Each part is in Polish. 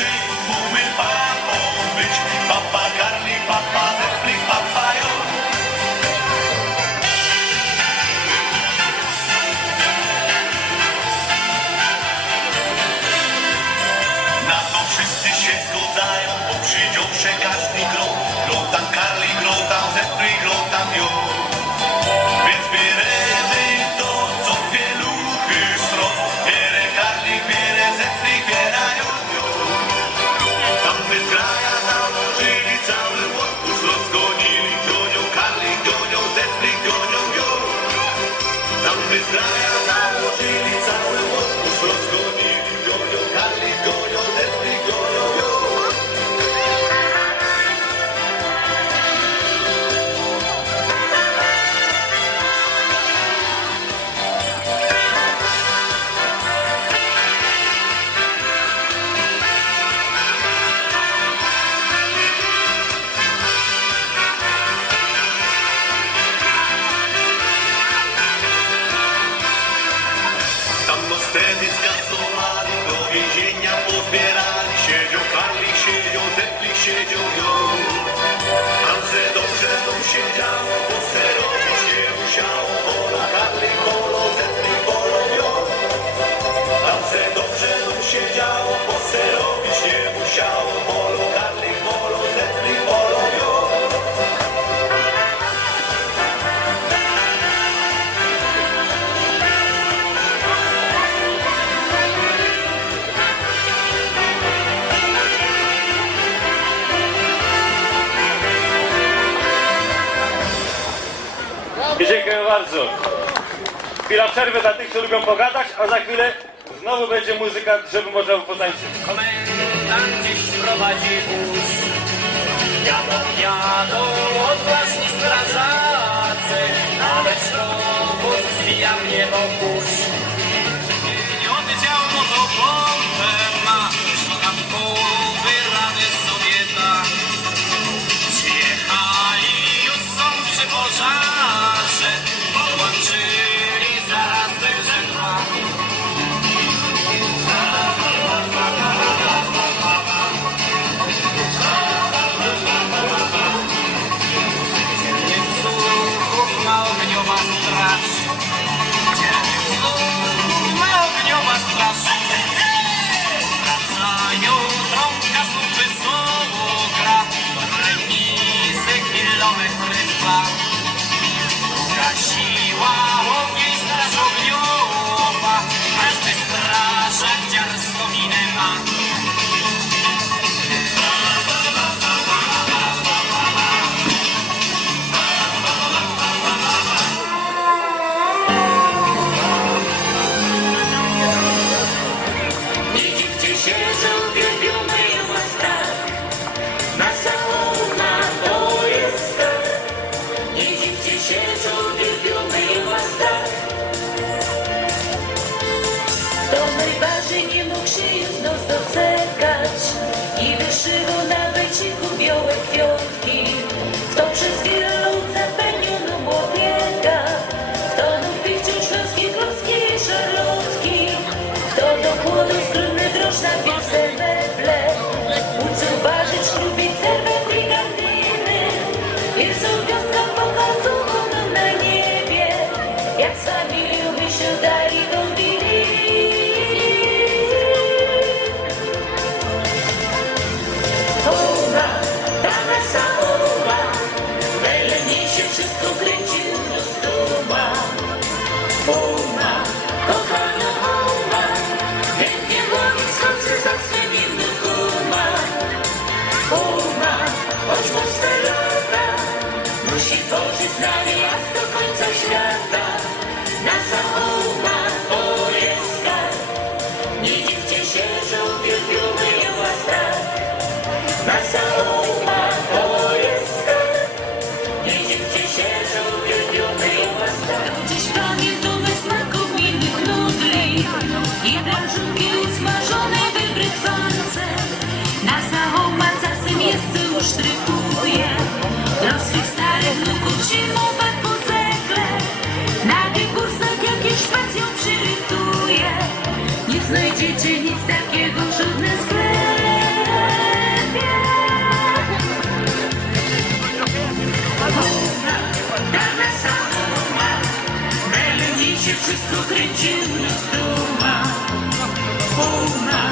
shake. Dziękuję bardzo. Chwila przerwy dla tych, co lubią pogadać, a za chwilę znowu będzie muzyka, żeby można było potańczyć. Komendant dziś prowadzi wóz, jadą, jadą strażacy, zbija mnie wokół. Deixa a é sztrykuje Los tych starych wnuków zimą padł po zegle Nagi kursant jakiś szpacją przyrytuje. Nie znajdziecie nic takiego w żadnym sklepie. Hołna, dana sama Melni się wszystko kręcił z duma. Hołna,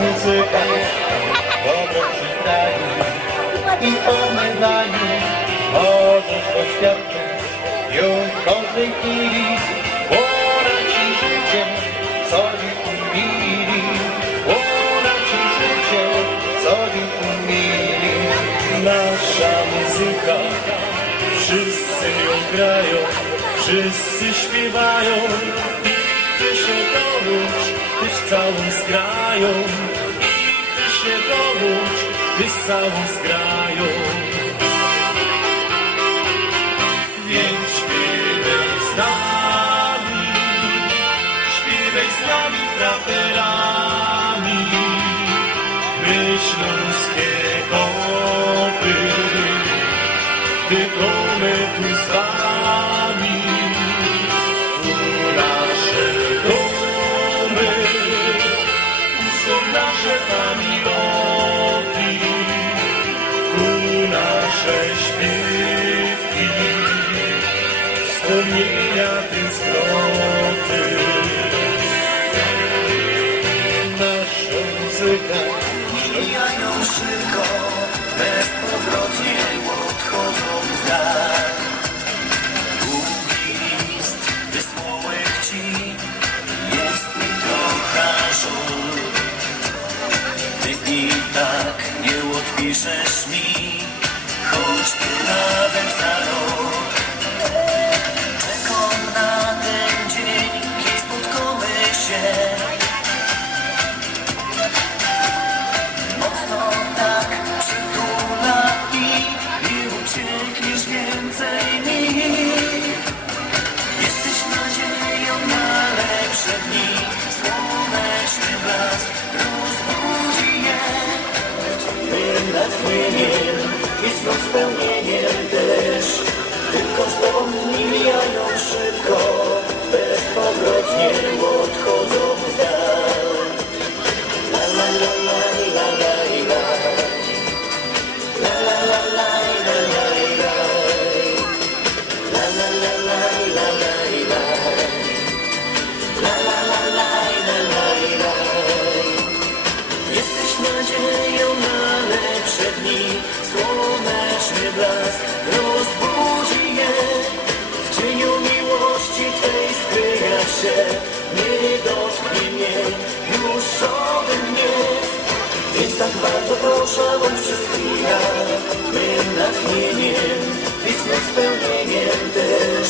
muzyka. Dobre przywitanie i pomyślanie możesz oświadczyć już każdy chwili Ona ci życie, co ci umili. Ona ci życie, co ci umili. Nasza muzyka Wszyscy ją grają, wszyscy śpiewają. I ty się dołącz, ty z całym skrają писал с краю. szybko, bezpowrotnie odchodzą w dal. natchnieniem i znów spełnieniem też. Tylko z Tobą mijają tak bardzo proszę, bądź przez chwilę Mym natchnieniem i znów spełnieniem też.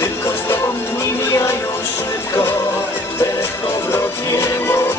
Tylko z Tobą dni mijają szybko, bezpowrotnie, bo